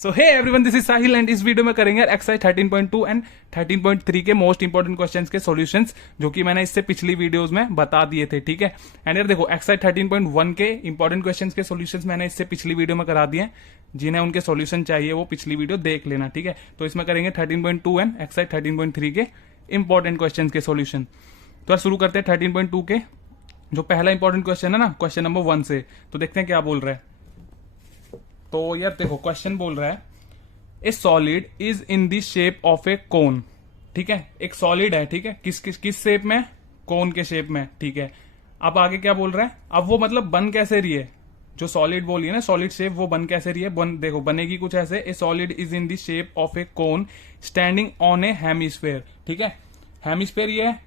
So hey everyone, this is Sahil and इस video में करेंगे एक्सरसाइज 13.2 एंड 13.3 के मोस्ट इंपॉर्टेंट क्वेश्चंस के सॉल्यूशंस जो कि मैंने इससे पिछली वीडियोस में बता दिए थे। ठीक है। एंड यार देखो, एक्सरसाइज 13.1 के इंपॉर्टेंट क्वेश्चंस के सॉल्यूशंस मैंने इससे पिछली वीडियो में करा दिए हैं। जिन्हें उनके सॉल्यूशन चाहिए वो पिछली वीडियो देख लेना। ठीक है। तो इसमें करेंगे 13.2 एंड एक्सरसाइज 13.3 के इंपॉर्टेंट क्वेश्चन के सॉल्यूशन। तो यार शुरू करते हैं 13.2 के। जो पहला इंपॉर्टेंट क्वेश्चन है ना, क्वेश्चन नंबर 1 से, तो देखते हैं क्या बोल रहा है। तो यार देखो, क्वेश्चन बोल रहा है a solid is in the shape of a cone. ठीक है, एक सॉलिड है। ठीक है, किस शेप में? कोन के शेप में। ठीक है। अब आगे क्या बोल रहा है? अब वो मतलब बन कैसे रही है? जो सॉलिड बोली है ना, सॉलिड शेप, वो बन कैसे रही है? देखो बनेगी कुछ ऐसे, ए solid is in the shape of a cone standing on A hemisphere. ठीक है, हेमिस्फेयर ये है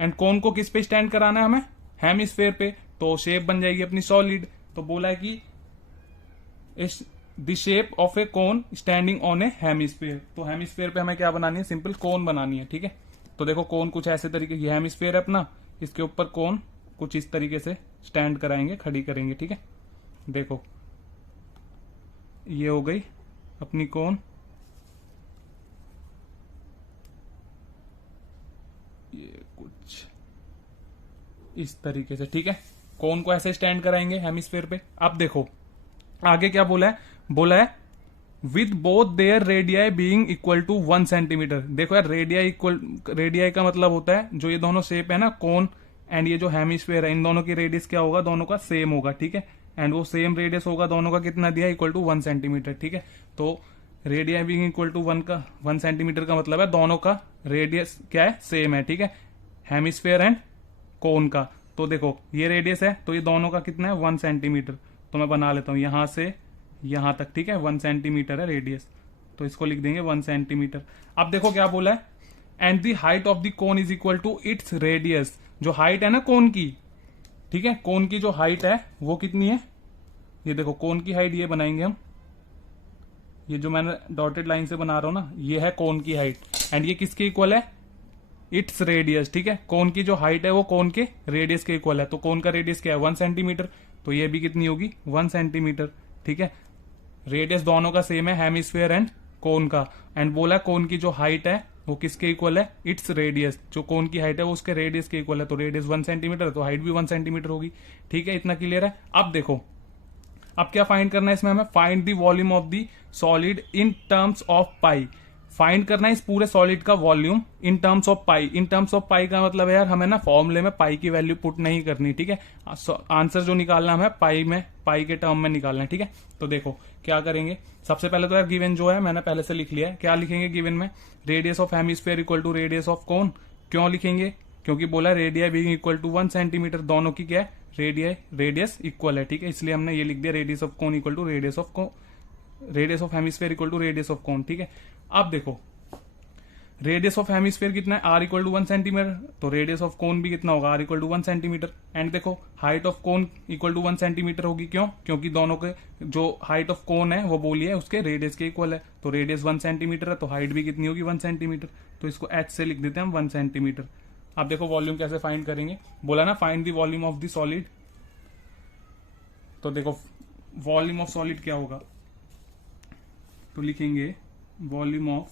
एंड कोन को किस पे स्टैंड कराना है हमें? हेमिस्फेयर पे। तो शेप बन जाएगी अपनी सॉलिड। तो बोला है कि the shape of a cone standing on A hemisphere. तो हेमिस्फेयर पे हमें क्या बनानी है? सिंपल कोन बनानी है। ठीक है। तो देखो, कोन कुछ ऐसे तरीके, ये हेमिस्फेयर है अपना, इसके ऊपर कोन कुछ इस तरीके से स्टैंड कराएंगे, खड़ी करेंगे। ठीक है। देखो, ये हो गई अपनी कोन। ये कुछ इस तरीके से। ठीक है, कोन को ऐसे स्टैंड कराएंगे हेमिस्फेयर पे। अब देखो आगे क्या बोला है? बोला है with both their radii being equal to 1 centimetre. देखो यार, रेडियाई का मतलब होता है जो ये दोनों शेप है ना, कोन एंड ये जो हेमिस्फेयर है, इन दोनों की रेडियस क्या होगा? दोनों का सेम होगा। ठीक है। एंड वो सेम रेडियस होगा दोनों का, कितना दिया? Equal to 1 centimetre. ठीक है। तो radii being equal to 1 centimetre का मतलब है दोनों का रेडियस क्या है? सेम है। ठीक है, हेमिस्फेयर एंड कोन का। तो देखो, ये रेडियस है तो ये दोनों का कितना है? 1 सेंटीमीटर। तो मैं बना लेता हूं यहां से यहां तक। ठीक है, 1 सेंटीमीटर है रेडियस, तो इसको लिख देंगे 1 सेंटीमीटर। अब देखो क्या बोला है, and the height of the cone is equal to its radius. जो हाइट है ना कोन की, ठीक है, कोन की जो हाइट है वो कितनी है? ये देखो, कोन की हाइट ये बनाएंगे हम, ये जो मैंने डॉटेड लाइन से बना रहा हूं ना, ये है कोन की हाइट। एंड ये किसके इक्वल है? Its radius. ठीक है, कोन की जो हाइट है वो कोन के रेडियस के इक्वल है। तो कोन का रेडियस क्या है? 1 सेंटीमीटर। तो ये भी कितनी होगी? 1 सेंटीमीटर। ठीक है, रेडियस दोनों का सेम है, हेमिस्फेयर एंड कोन का। एंड बोला कोन की जो हाइट है वो किसके इक्वल है? It's radius. जो कोन की हाइट है वो उसके रेडियस के इक्वल है। तो रेडियस 1 सेंटीमीटर, तो हाइट भी 1 सेंटीमीटर होगी। ठीक है, इतना क्लियर है। अब देखो, अब क्या फाइंड करना है इसमें हमें? Find the volume of the solid in terms of pi. Find करना है इस पूरे सॉलिड का volume in terms of pi. In terms of pi का मतलब है यार, हमें ना फॉर्मूले में पाई की वैल्यू पुट नहीं करनी। ठीक है, आंसर जो निकालना हमें पाई के टर्म में निकालना है। ठीक है, तो देखो क्या करेंगे। सबसे पहले तो यार गिवन जो है मैंने पहले से लिख लिया है। क्या लिखेंगे गिवन में? Radius of hemisphere equal to radius of cone. क्यों लिखेंगे? क्योंकि बोला radii being equal to 1 centimetre, दोनों की क्या है? रेडियस इक्वल है। ठीक है, इसलिए हमने ये लिख दिया radius of cone equal to radius of hemisphere equal to radius of cone. ठीक है, अब देखो रेडियस ऑफ हेमिस्फेयर कितना है? R equal to 1 centimetre. तो रेडियस ऑफ कोन भी कितना होगा? R equal to 1 centimetre. And देखो, height of cone equal to 1 centimetre होगी। क्यों? क्योंकि दोनों के जो हाइट ऑफ कोन है वो बोली है उसके रेडियस के इक्वल है। तो रेडियस 1 सेंटीमीटर है, तो हाइट भी कितनी होगी? 1 सेंटीमीटर। तो इसको एच से लिख देते हैं हम, 1 सेंटीमीटर। अब देखो वॉल्यूम कैसे फाइंड करेंगे। बोला ना find the volume of the solid. तो देखो वॉल्यूम ऑफ सॉलिड क्या होगा? तो लिखेंगे वॉल्यूम ऑफ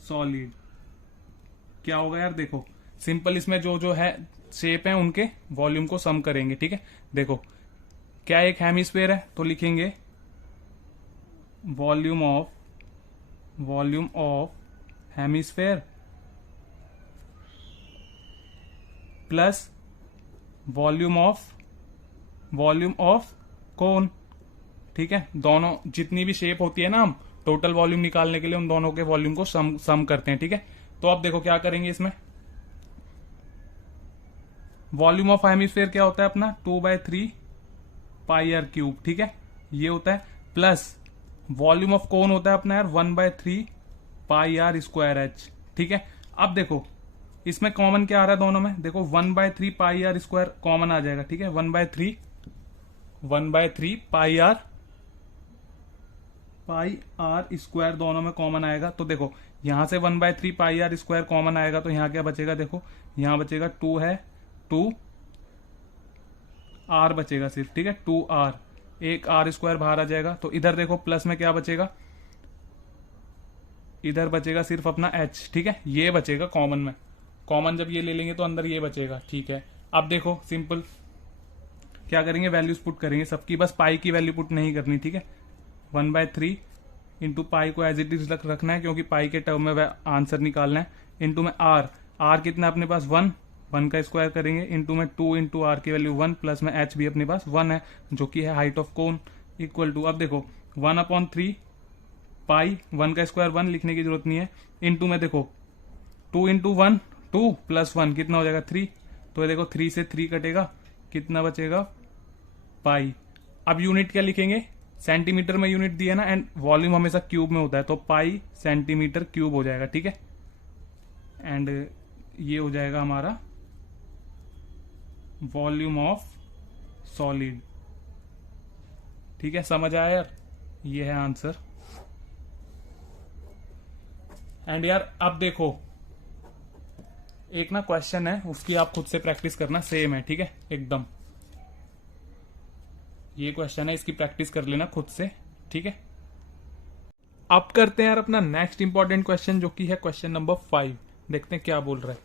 सॉलिड क्या होगा यार? देखो सिंपल, इसमें जो जो है शेप है उनके वॉल्यूम को सम करेंगे। ठीक है, देखो क्या एक हेमिस्फेयर है, तो लिखेंगे volume of hemisphere plus volume of cone. ठीक है, दोनों जितनी भी शेप होती है ना, हम टोटल वॉल्यूम निकालने के लिए उन दोनों के वॉल्यूम को सम करते हैं। ठीक है, तो अब देखो क्या करेंगे इसमें। वॉल्यूम ऑफ हेमिस्फेयर क्या होता है अपना? 2/3 पाई आर क्यूब। ठीक है, ये होता है, प्लस वॉल्यूम ऑफ कोन होता है अपना यार 1/3 पाई आर स्क्वायर एच। ठीक है, अब देखो इसमें कॉमन क्या आ रहा है दोनों में? देखो 1/3 पाई आर स्क्वायर कॉमन आ जाएगा। ठीक है, 1/3 पाई आर स्क्वायर दोनों में कॉमन आएगा। तो देखो यहां से 1/3 पाई आर स्क्वायर कॉमन आएगा, तो यहां क्या बचेगा? देखो यहां बचेगा 2 है, 2 आर बचेगा सिर्फ। ठीक है, 2 आर एक आर स्क्वायर बाहर आ जाएगा। तो इधर देखो प्लस में क्या बचेगा, इधर बचेगा सिर्फ अपना एच, ठीक है, ये बचेगा कॉमन में। कॉमन जब ये ले लेंगे तो अंदर ये बचेगा, ठीक है। अब देखो सिंपल क्या करेंगे, वैल्यूज पुट करेंगे सबकी, बस पाई की वैल्यू पुट नहीं करनी, ठीक है। 1/3 इंटू पाई को एज इट इज रखना है क्योंकि पाई के टर्म में आंसर निकालना है। इंटू में आर, आर कितना अपने पास 1, 1 का स्क्वायर करेंगे। इंटू में 2 इंटू आर की वैल्यू 1 प्लस में एच भी अपने पास 1 है जो कि है height of cone, equal to, अब देखो 1/3 पाई, 1 का स्क्वायर 1 लिखने की जरूरत नहीं है। इंटू में देखो 2 इंटू 1 2 प्लस 1 कितना हो जाएगा 3। तो ये देखो 3 से 3 कटेगा, कितना बचेगा पाई। अब यूनिट क्या लिखेंगे, सेंटीमीटर में यूनिट दिया ना, एंड वॉल्यूम हमेशा क्यूब में होता है, तो पाई सेंटीमीटर क्यूब हो जाएगा, ठीक है। एंड ये हो जाएगा हमारा वॉल्यूम ऑफ सॉलिड, ठीक है। समझ आया यार, ये है आंसर। एंड यार अब देखो एक ना क्वेश्चन है, उसकी आप खुद से प्रैक्टिस करना, सेम है, ठीक है, एकदम। ये क्वेश्चन है, इसकी प्रैक्टिस कर लेना खुद से, ठीक है। अब करते हैं यार अपना नेक्स्ट इंपॉर्टेंट क्वेश्चन, जो कि है क्वेश्चन नंबर 5। देखते हैं क्या बोल रहा है।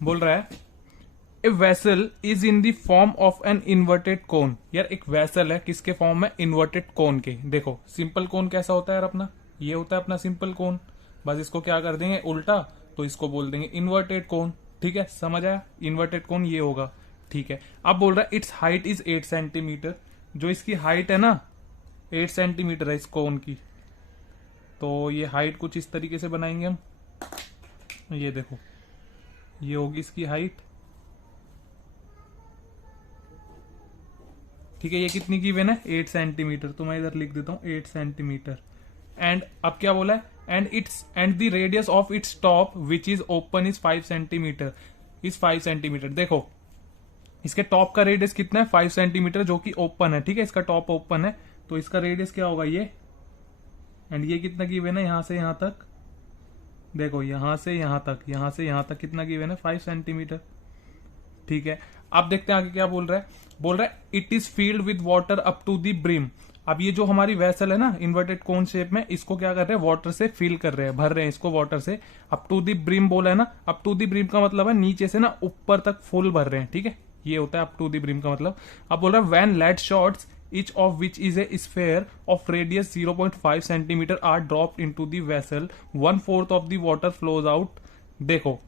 बोल रहा है a vessel is in the form of an inverted कोन। यार एक वेसल है किसके फॉर्म में, इन्वर्टेड कोन के। देखो सिंपल कोन कैसा होता है यार अपना, ये होता है अपना सिंपल कोन, बस इसको क्या कर देंगे उल्टा, तो इसको बोल देंगे इन्वर्टेड कोन, ठीक है। समझ आया, इन्वर्टेड कोन ये होगा, ठीक है। अब बोल रहा है इट्स हाइट इज 8 सेंटीमीटर, जो इसकी हाइट है ना 8 सेंटीमीटर है इस कोन की। तो ये हाइट कुछ इस तरीके से बनाएंगे हम, ये देखो ये होगी इसकी हाइट, ठीक है। ये कितनी गिवन है 8 सेंटीमीटर, तो मैं इधर लिख देता हूं 8 सेंटीमीटर। एंड अब क्या बोला है, and the radius of its top which is open is 5 centimetre, is 5 centimetre. देखो इसके टॉप का रेडियस कितना है 5 सेंटीमीटर, जो कि ओपन है, ठीक है। इसका टॉप ओपन है तो इसका रेडियस क्या होगा ये, एंड ये कितना गिवन है यहां से यहां तक, देखो यहां से यहां तक, यहां से यहां तक कितना गिवन है 5 सेंटीमीटर, ठीक है। अब देखते हैं आगे क्या बोल रहा है। बोल रहा है it is filled with water up to the brim. अब ये जो हमारी वेसल है ना इन्वर्टेड कोन शेप में, इसको क्या कर रहे हैं वाटर से फिल कर रहे हैं, भर रहे हैं इसको वाटर से। अप टू दी ब्रिम बोला है ना, अप टू दी ब्रिम का मतलब है नीचे से ना ऊपर तक फुल भर रहे हैं, ठीक है। ये होता है अप टू दी ब्रिम का मतलब। अब बोल रहा है when lead shots each of which is a sphere of radius 0.5 centimeter are dropped into the vessel, 1/4 of the water flows out। देखो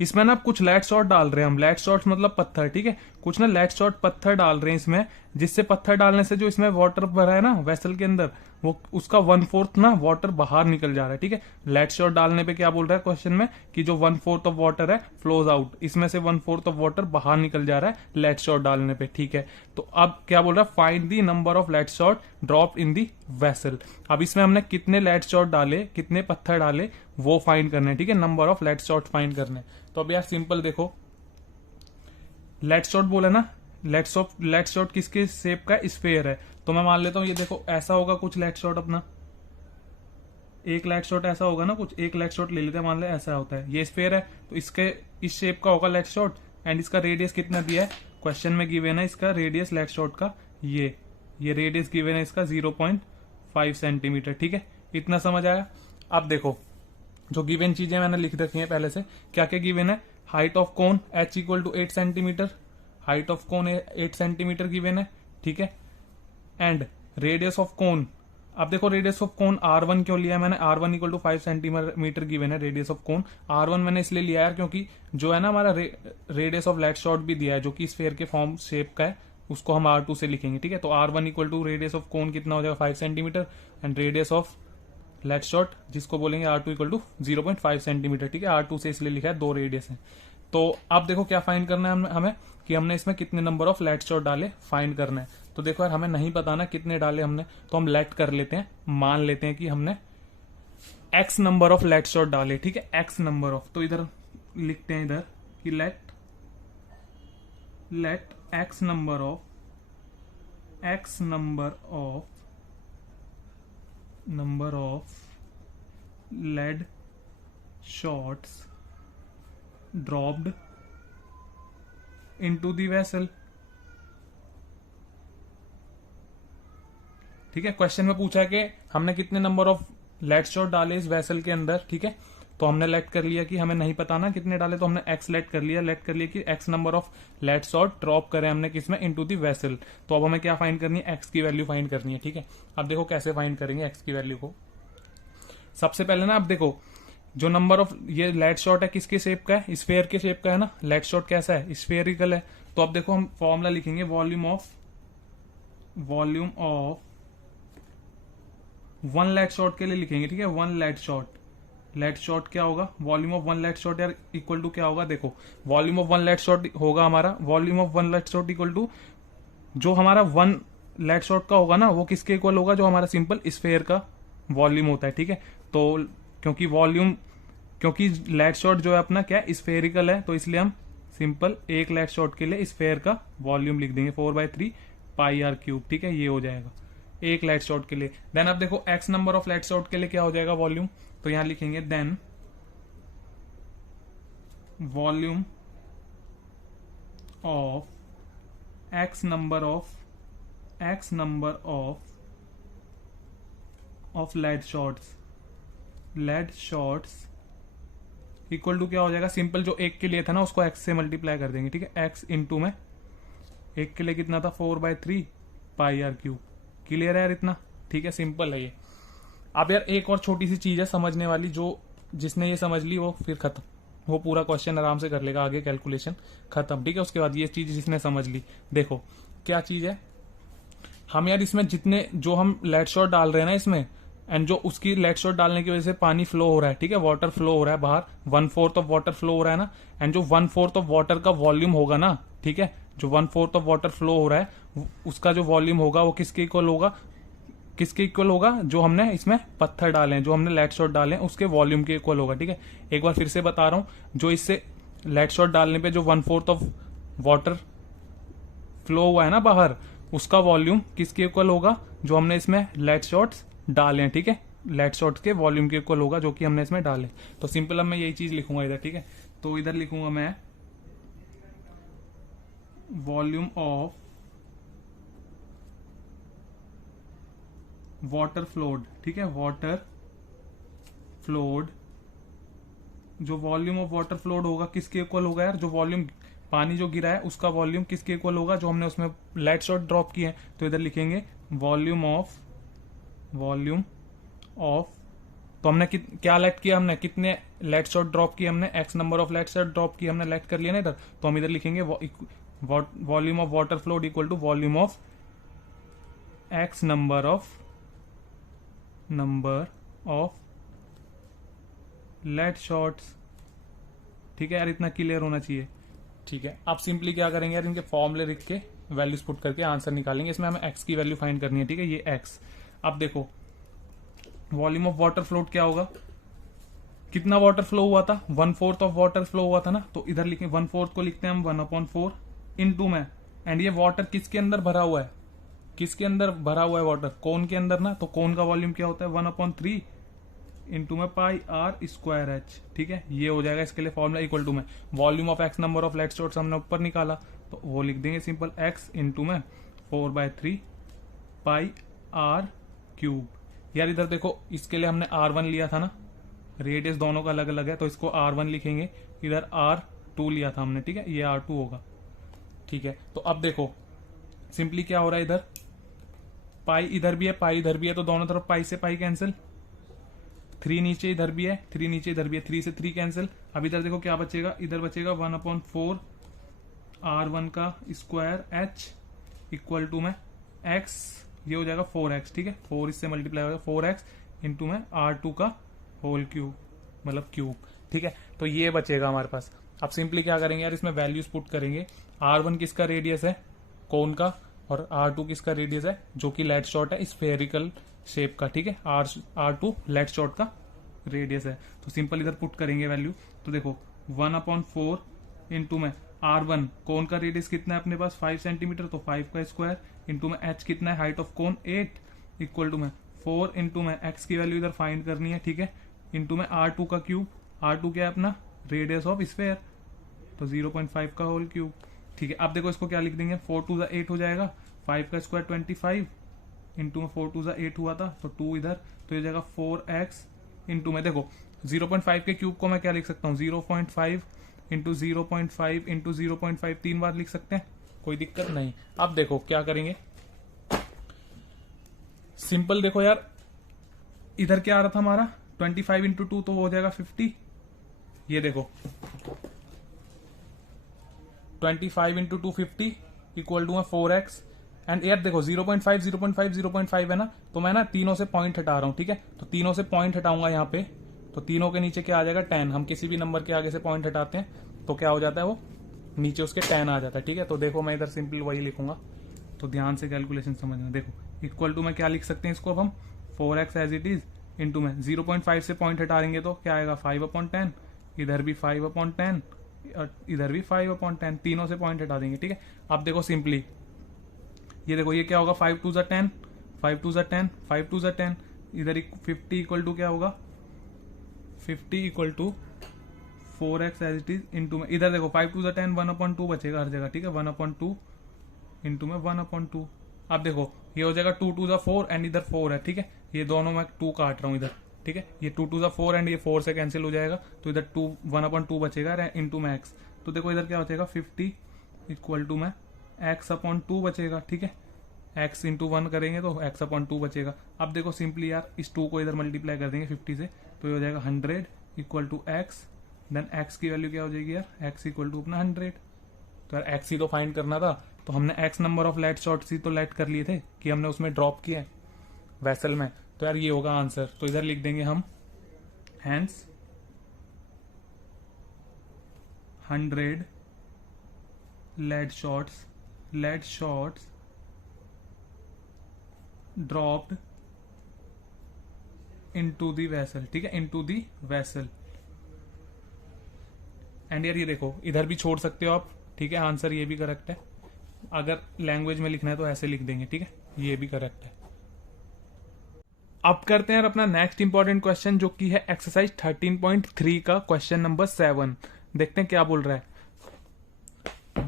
इसमें ना कुछ लेट शॉट डाल रहे हैं हम, लेट शॉट मतलब पत्थर, ठीक है। कुछ ना लेट शॉट पत्थर डाल रहे हैं इसमें, जिससे पत्थर डालने से जो इसमें वाटर भरा है ना वेसल के अंदर, वो उसका 1/4 ना वाटर बाहर निकल जा रहा है, ठीक है। लेट शॉट डालने पे क्या बोल रहा है क्वेश्चन में कि जो 1/4 ऑफ वाटर है फ्लोज आउट, इसमें से 1/4 ऑफ वाटर बाहर निकल जा रहा है लेट शॉट डालने पे, ठीक है। तो अब क्या बोल रहा है find the number of lead shot drop in the vessel. अब इसमें हमने कितने लेट शॉट डाले, कितने पत्थर डाले, वो फाइंड करने, ठीक है। Number of lead shot find करने। तो अब यार सिंपल देखो, लेट शॉट बोला ना, लेट शॉट किसके शेप का, स्फेयर है। तो मैं मान लेता हूं ये देखो ऐसा होगा कुछ लेट शॉट अपना, एक लेट शॉट ऐसा होगा ना कुछ, एक लेट शॉट ले लेते हैं, मान ले ऐसा होता है, ये स्फेयर है तो इसके इस शेप का होगा लेट शॉट। एंड इसका रेडियस कितना दिया है क्वेश्चन में गिवन है, इसका रेडियस लेट शॉट का ये रेडियस गिवन है इसका 0.5 सेंटीमीटर, ठीक है। इतना समझ आया। अब देखो जो गिवन चीजें मैंने लिख रखी है पहले से, क्या क्या गिवन है, height of cone h equal to 8 centimetre, height of cone 8 centimetre given है, ठीक है। एंड रेडियस ऑफ कोन, अब देखो रेडियस ऑफ कोन R1 क्यों लिया है मैंने, R1 equal to 5 centimetre given है रेडियस ऑफ कोन। R1 मैंने इसलिए लिया है क्योंकि जो है ना हमारा रेडियस ऑफ लेट शॉट भी दिया है, जो कि स्फेयर के फॉर्म शेप का है, उसको हम R2 से लिखेंगे, ठीक है। तो R1 equal to radius of cone कितना हो जाएगा 5 centimetre, and radius of lead shot जिसको बोलेंगे R2 इक्वल टू 0.5 सेंटीमीटर, ठीक है। R2 से इसलिए लिखा है, 2 रेडियस है। तो अब देखो क्या फाइंड करना है हमें कि हमने इसमें कितने नंबर ऑफ लेट शॉट डाले, फाइंड करना है। तो देखो यार हमें नहीं पता ना कितने डाले हमने, तो हम लेट कर लेते हैं, मान लेते हैं कि हमने x number of lead shot डाले, ठीक है, x नंबर ऑफ। तो इधर लिखते हैं इधर कि let x number of lead shots dropped into the vessel। ठीक है, क्वेश्चन में पूछा है कि हमने कितने नंबर ऑफ लेट शॉट डाले इस वेसल के अंदर, ठीक है, तो हमने लेट कर लिया कि हमें नहीं पता ना कितने डाले, तो हमने एक्स लेट कर लिया कि x number of lead shot drop करें हमने किसमें, इनटू दी वेसल। तो अब हमें क्या फाइंड करनी है, एक्स की वैल्यू फाइंड करनी है, ठीक है। अब देखो कैसे फाइंड करेंगे एक्स की वैल्यू को। सबसे पहले ना, अब देखो जो नंबर ऑफ ये लेट शॉट है किसके शेप का है, स्फेयर के शेप का है ना, लेट शॉट कैसा है, स्फेरिकल है। तो अब देखो हम फॉर्मूला लिखेंगे, volume of one lead shot के लिए लिखेंगे, ठीक है, वन लेट शॉट क्या होगा, volume of one lead shot यार इक्वल टू क्या होगा, देखो volume of one lead shot होगा हमारा, volume of one lead shot equal to जो हमारा वन लेट शॉट का होगा ना वो किसके इक्वल होगा, जो हमारा सिंपल स्फेयर का वॉल्यूम होता है, ठीक है। तो क्योंकि लेट शॉट जो है अपना क्या स्फेरिकल है, तो इसलिए हम सिंपल एक लेट शॉट के लिए स्फेयर का वॉल्यूम लिख देंगे 4/3 पाई आर क्यूब, ठीक है, ये हो जाएगा एक लेट शॉट के लिए। देन अब देखो x number of lead shot के लिए क्या हो जाएगा वॉल्यूम, तो यहां लिखेंगे then volume of x number of late shots equal to क्या हो जाएगा, सिंपल जो एक के लिए था ना उसको एक्स से मल्टीप्लाई कर देंगे, ठीक है, एक्स इंटू में एक के लिए कितना था 4/3 पाई आर क्यूब। क्लियर है यार इतना, ठीक है, सिंपल है ये। अब यार एक और छोटी सी चीज है समझने वाली, जो जिसने ये समझ ली वो फिर खत्म, वो पूरा क्वेश्चन आराम से कर लेगा, आगे कैलकुलेशन खत्म, ठीक है। उसके बाद ये चीज जिसने समझ ली, देखो क्या चीज है, हम यार इसमें जितने जो हम लेट शॉट डाल रहे हैं ना इसमें, एंड जो उसकी लेट शॉट डालने की वजह से पानी फ्लो हो रहा है, ठीक है, वाटर फ्लो हो रहा है बाहर, 1/4 ऑफ वाटर फ्लो हो रहा है ना, एंड जो 1/4 ऑफ वाटर का वॉल्यूम होगा ना, ठीक है, जो 1/4 ऑफ वाटर फ्लो हो रहा है उसका जो वॉल्यूम होगा वो किसके इक्वल होगा, जो हमने इसमें पत्थर डाले हैं, जो हमने लेट शॉट डाले हैं उसके वॉल्यूम के इक्वल होगा, ठीक है। एक बार फिर से बता रहा हूं, जो इससे लेट शॉट डालने पे जो 1/4 ऑफ वाटर फ्लो हुआ है ना बाहर, उसका वॉल्यूम किसके इक्वल होगा, जो हमने इसमें लेट शॉट्स डाले हैं, ठीक है, लेट शॉट के वॉल्यूम के इक्वल होगा जो कि हमने इसमें डाले। तो सिंपल अब मैं यही चीज लिखूंगा इधर, ठीक है, तो इधर लिखूंगा मैं वॉल्यूम ऑफ वाटर फ्लोड, ठीक है, वाटर फ्लोड, जो वॉल्यूम ऑफ वाटर फ्लोड होगा किसके इक्वल होगा यार, जो वॉल्यूम पानी जो गिरा है उसका वॉल्यूम किसके इक्वल होगा, जो हमने उसमें लेट शॉट ड्रॉप किए हैं। तो इधर लिखेंगे वॉल्यूम ऑफ तो हमने क्या लेट किया, हमने कितने लेट शॉट ड्रॉप किए, हमने x number of lead shot drop किए, हमने लेट कर लिया ना इधर, तो हम इधर लिखेंगे volume of water flowed equal to volume of x number of late shots, ठीक है यार, इतना क्लियर होना चाहिए, ठीक है। आप सिंपली क्या करेंगे यार, इनके फॉर्मूले लिख के वैल्यूज पुट करके आंसर निकालेंगे। इसमें हमें एक्स की वैल्यू फाइंड करनी है, ठीक है, ये एक्स। अब देखो वॉल्यूम ऑफ वाटर फ्लोट क्या होगा, कितना वाटर फ्लो हुआ था, 1/4 ऑफ वाटर फ्लो हुआ था ना, तो इधर लिखें 1/4 को लिखते हैं हम 1/4 इनटू में, एंड ये वाटर किसके अंदर भरा हुआ है, वाटर कोन के अंदर ना, तो कोन का वॉल्यूम क्या होता है 1/3 इंटू में पाई आर स्क्वायर एच, ठीक है, ये हो जाएगा इसके लिए फॉर्मूला इक्वल टू में volume of x number of late shots हमने ऊपर निकाला, तो वो लिख देंगे सिंपल एक्स इंटू में 4/3 पाई आर क्यूब। यार इधर देखो इसके लिए हमने R1 लिया था ना, रेडियस दोनों का अलग अलग है, तो इसको R1 लिखेंगे, इधर R2 लिया था हमने, ठीक है, ये R2 होगा, ठीक है। तो अब देखो सिंपली क्या हो रहा है, इधर पाई इधर भी है, पाई इधर भी है, तो दोनों तरफ पाई से पाई कैंसिल, 3 नीचे इधर भी है, 3 नीचे इधर भी है, 3 से 3 कैंसिल। अब इधर देखो क्या बचेगा, इधर बचेगा 1/4 R1 का स्क्वायर H इक्वल टू में X, ये हो जाएगा 4x, ठीक है, 4 इससे मल्टीप्लाई हो जाएगा 4x इंटू में R2 का होल क्यूब, मतलब क्यूब, ठीक है। तो ये बचेगा हमारे पास। अब सिंपली क्या करेंगे यार, इसमें वैल्यूज पुट करेंगे, R1 किसका रेडियस है कोन का, और R2 किसका रेडियस है जो कि लेट शॉट है स्फेरिकल शेप का, ठीक है, R2 लेट शॉट का रेडियस है। तो सिंपल इधर पुट करेंगे वैल्यू, तो देखो 1/4 इंटू में R1 कोन का रेडियस कितना है अपने पास 5 सेंटीमीटर, तो 5 का स्क्वायर इंटू में H कितना है height of cone 8 equal to में 4 इंटू में X की वैल्यू इधर फाइंड करनी है, ठीक है, इंटू में R2 का क्यूब, R2 क्या है अपना रेडियस ऑफ स्फेयर, तो 0.5 का होल क्यूब, ठीक है। अब देखो इसको क्या लिख देंगे, 4 2 8 हो जाएगा, 5 का स्क्वायर 25 इंटू में 4 टू 8 हुआ था, तो 2 इधर, तो ये जगह 4x इंटू में देखो 0.5 के क्यूब को मैं क्या लिख सकता हूँ 0.5 इंटू 0.5 इंटू 0.5 3 बार लिख सकते हैं, कोई दिक्कत नहीं। अब देखो क्या करेंगे, सिंपल देखो यार, इधर क्या आ रहा था हमारा 25 इंटू 2 तो वो हो जाएगा 50। ये देखो 25 into 2 50 equal to 4x। And यार देखो 0.5 0.5 0.5 है ना, तो मैं ना तीनों से पॉइंट हटा रहा हूं, ठीक है, तो तीनों से पॉइंट हटाऊंगा यहाँ पे, तो तीनों के नीचे क्या आ जाएगा 10। हम किसी भी नंबर के आगे से पॉइंट हटाते हैं तो क्या हो जाता है, वो नीचे उसके 10 आ जाता है, ठीक है। तो देखो मैं इधर सिंपल वही लिखूंगा, तो ध्यान से कैलकुलेशन समझना। देखो इक्वल टू में क्या लिख सकते हैं इसको, अब हम 4x as it is into में 0.5 से पॉइंट हटाएंगे तो क्या आएगा 5/10, इधर भी 5/10 और इधर भी 5/10, तीनों से पॉइंट हटा देंगे, ठीक है। अब देखो सिंपली ये देखो ये क्या होगा 5 2 10, 5 2 10, 5 2 10, इधर 50 इक्वल टू क्या होगा 50 equal to 4x as it is into में, इधर देखो 5 2 10 1/2 बचेगा हर जगह, ठीक है, 1/2 इंटू में 1/2। अब देखो ये हो जाएगा 2 2 4 एंड इधर 4 है, ठीक है, ये दोनों मैं 2 काट रहा हूं इधर, ठीक है, ये 2 2 4 एंड ये 4 से कैंसिल हो जाएगा, तो इधर 1/2 बचेगा इंटू में x। तो देखो इधर क्या बचेगा 50 इक्वल टू में x/2 बचेगा, ठीक है, x इंटू 1 करेंगे तो x/2 बचेगा। अब देखो सिंपली यार इस 2 को इधर मल्टीप्लाई कर देंगे 50 से, तो ये हो जाएगा 100 equal to x, then x की वैल्यू क्या हो जाएगी यार x इक्वल टू अपना 100। तो यार x ही तो फाइंड करना था, तो हमने x number of late shots ही तो लेट कर लिए थे कि हमने उसमें ड्रॉप किए वेसल में, तो यार ये होगा आंसर। तो इधर लिख देंगे हम hence 100 lead shots dropped into the vessel, ठीक है, into the vessel। एंड यार ये देखो इधर भी छोड़ सकते हो आप, ठीक है, आंसर ये भी करेक्ट है। अगर लैंग्वेज में लिखना है तो ऐसे लिख देंगे, ठीक है, ये भी करेक्ट है। अब करते हैं यार अपना नेक्स्ट इंपॉर्टेंट क्वेश्चन, जो कि है एक्सरसाइज 13.3 का क्वेश्चन नंबर 7। देखते हैं क्या बोल रहा है।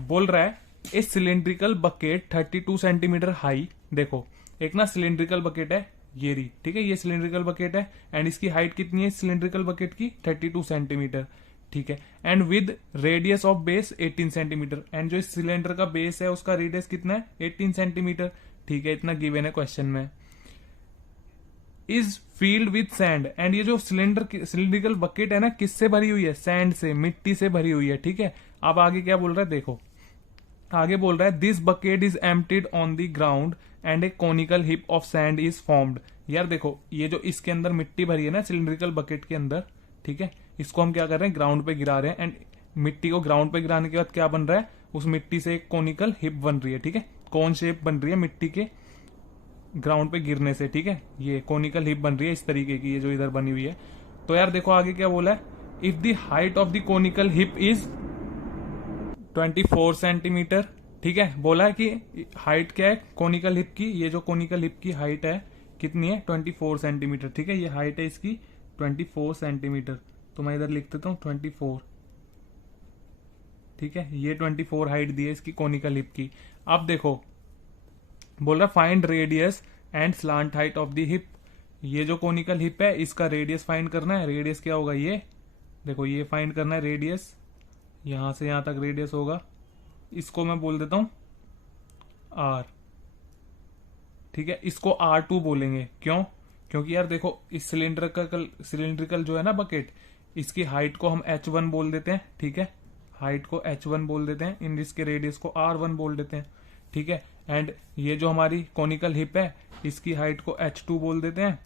बोल रहा है ए सिलेंड्रिकल बकेट 32 सेंटीमीटर हाई। देखो एक ना सिलेंड्रिकल बकेट है ये रही, ठीक है, ये सिलेंड्रिकल बकेट है एंड इसकी हाइट कितनी है सिलेंड्रिकल बकेट की 32 सेंटीमीटर, ठीक है, and with radius of base 18 centimetre. And जो इस सिलेंडर का बेस है उसका रेडियस कितना है 18 सेंटीमीटर, ठीक है, इतना गिवन है क्वेश्चन में। Is filled with sand. And ये जो सिलेंड्रिकल बकेट है ना किससे भरी हुई है, सैंड से, मिट्टी से भरी हुई है, ठीक है। अब आगे क्या बोल रहा है, देखो आगे बोल रहा है this bucket is emptied on the ground and A conical hip of sand is formed. यार देखो ये जो इसके अंदर मिट्टी भरी है ना सिलेंड्रिकल बकेट के अंदर, ठीक है, इसको हम क्या कर रहे हैं ग्राउंड पे गिरा रहे हैं, एंड मिट्टी को ग्राउंड पे गिराने के बाद क्या बन रहा है, उस मिट्टी से एक कोनिकल हिप बन रही है, ठीक है, कौन शेप बन रही है मिट्टी के ग्राउंड पे गिरने से, ठीक है, ये कोनिकल हिप बन रही है इस तरीके की, ये जो इधर बनी हुई है। तो यार देखो आगे क्या बोला है, if the height of the conical hip is 24 centimetre, ठीक है, बोला है कि हाइट क्या है कोनिकल हिप की, ये जो कोनिकल हिप की हाइट है कितनी है 24 सेंटीमीटर, ठीक है, ये हाइट है इसकी 24 सेंटीमीटर, तो मैं इधर लिख देता हूं 24, ठीक है, ये 24 हाइट दी है इसकी कोनिकल हिप की। अब देखो बोल रहा find radius and slant height of the hip. ये जो कोनिकल हिप है इसका रेडियस फाइंड करना है, रेडियस क्या होगा ये देखो ये फाइंड करना है रेडियस, यहां से यहां तक रेडियस होगा, इसको मैं बोल देता हूं आर, ठीक है, इसको R2 बोलेंगे, क्यों, क्योंकि यार देखो इस सिलेंड्रिकल जो है ना बकेट, इसकी हाइट को हम H1 बोल देते हैं, ठीक है, हाइट को H1 बोल देते हैं, इन इसके रेडियस को R1 बोल देते हैं, ठीक है, एंड ये जो हमारी कोनिकल हिप है इसकी हाइट को H2 बोल देते हैं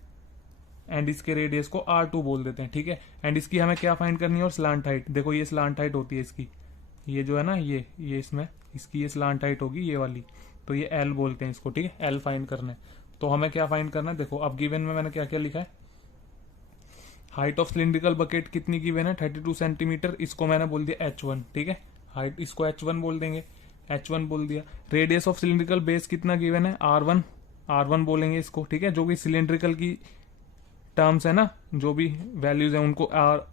एंड इसके रेडियस को R2 बोल देते हैं, ठीक है, एंड इसकी हमें क्या फाइंड करनी है और स्लांट हाइट। देखो ये स्लांट हाइट होती है इसकी, ये जो है ना ये इसमें इसकी ये स्लांट हाइट होगी ये वाली, तो ये L बोलते हैं इसको, ठीक है, L फाइंड करना है। तो हमें क्या फाइंड करना है, देखो अब गिवन में मैंने क्या क्या लिखा है, हाइट ऑफ सिलिंड्रिकल बकेट कितनी गिवन है 32 सेंटीमीटर, इसको मैंने बोल दिया H1, ठीक है, हाइट इसको H1 बोल देंगे, H1 बोल दिया। रेडियस ऑफ सिलिंड्रिकल बेस कितना गिवन है R1 बोलेंगे इसको, ठीक है, जो भी सिलिंड्रिकल की टर्म्स है ना, जो भी वैल्यूज है उनको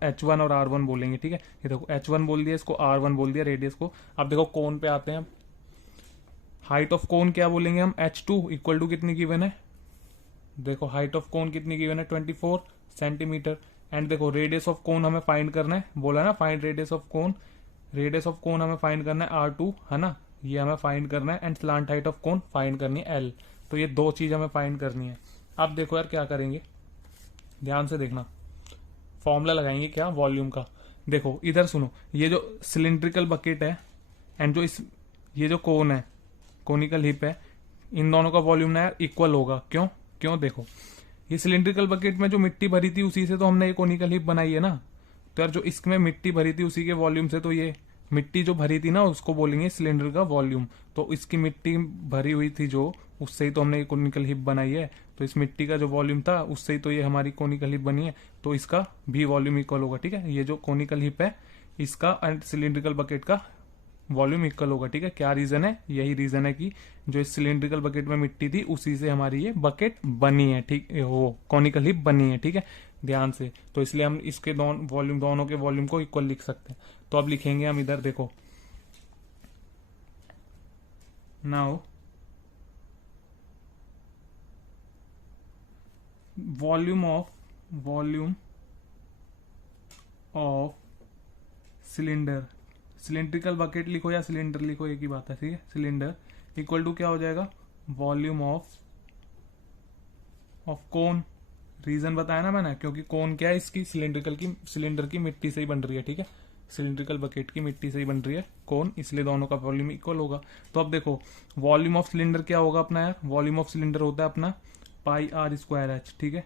H1 और R1 बोलेंगे, ठीक है, ये देखो H1 बोल दिया, इसको R1 बोल दिया रेडियस को। अब देखो कोन पे आते हैं, हाइट ऑफ कोन क्या बोलेंगे हम H2 इक्वल टू कितनी गिवन है देखो हाइट ऑफ कोन कितनी गिवन है 24 सेंटीमीटर। एंड देखो रेडियस ऑफ कोन हमें फाइंड करना है, बोला ना find radius of cone. Radius of कोन हमें फाइंड करना है R2 है ना, ये हमें फाइंड करना है। And slant height of cone find करनी है L। तो ये दो चीज हमें फाइंड करनी है। अब देखो यार क्या करेंगे, ध्यान से देखना। फॉर्मूला लगाएंगे क्या, वॉल्यूम का। देखो इधर सुनो, ये जो सिलिंड्रिकल बकेट है एंड जो ये जो कोन है, कोनिकल हिप है, इन दोनों का वॉल्यूम ना यार इक्वल होगा। क्यों क्यों, देखो ये सिलिंड्रिकल बकेट में जो मिट्टी भरी थी उसी से तो हमने ये कोनिकल हिप बनाई है ना। तो यार जो इसमें मिट्टी भरी थी उसी के वॉल्यूम से, तो ये मिट्टी जो भरी थी ना उसको बोलेंगे सिलेंडर का वॉल्यूम। तो इसकी मिट्टी भरी हुई थी जो, उससे ही तो हमने ये कोनिकल हिप बनाई है। तो इस मिट्टी का जो वॉल्यूम था उससे ही तो ये हमारी कोनिकल हिप बनी है। तो इसका भी वॉल्यूम इक्वल होगा। ठीक है, ये जो कोनिकल हिप है इसका एंड सिलिंड्रिकल बकेट का वॉल्यूम इक्वल होगा। ठीक है, क्या रीजन है, यही रीजन है कि जो इस सिलिंड्रिकल बकेट में मिट्टी थी उसी से हमारी ये बकेट बनी है। ठीक, वो कॉनिकल हिप बनी है। ठीक है, ध्यान से। तो इसलिए हम इसके वॉल्यूम, दोनों के वॉल्यूम को इक्वल लिख सकते हैं। तो अब लिखेंगे हम इधर, देखो now volume of cylinder, cylindrical bucket लिखो या सिलेंडर लिखो एक ही बात है। ठीक है, सिलेंडर इक्वल टू क्या हो जाएगा, वॉल्यूम ऑफ कोन। रीजन बताया ना मैंने, क्योंकि कोन क्या है इसकी, सिलेंडर की मिट्टी से ही बन रही है। ठीक है, सिलिंड्रिकल बकेट की मिट्टी से ही बन रही है कोन, इसलिए दोनों का वॉल्यूम इक्वल होगा। तो अब देखो वॉल्यूम ऑफ सिलेंडर क्या होगा अपना यार, वॉल्यूम ऑफ सिलेंडर होता है अपना पाई आर स्क्वायर एच। ठीक है,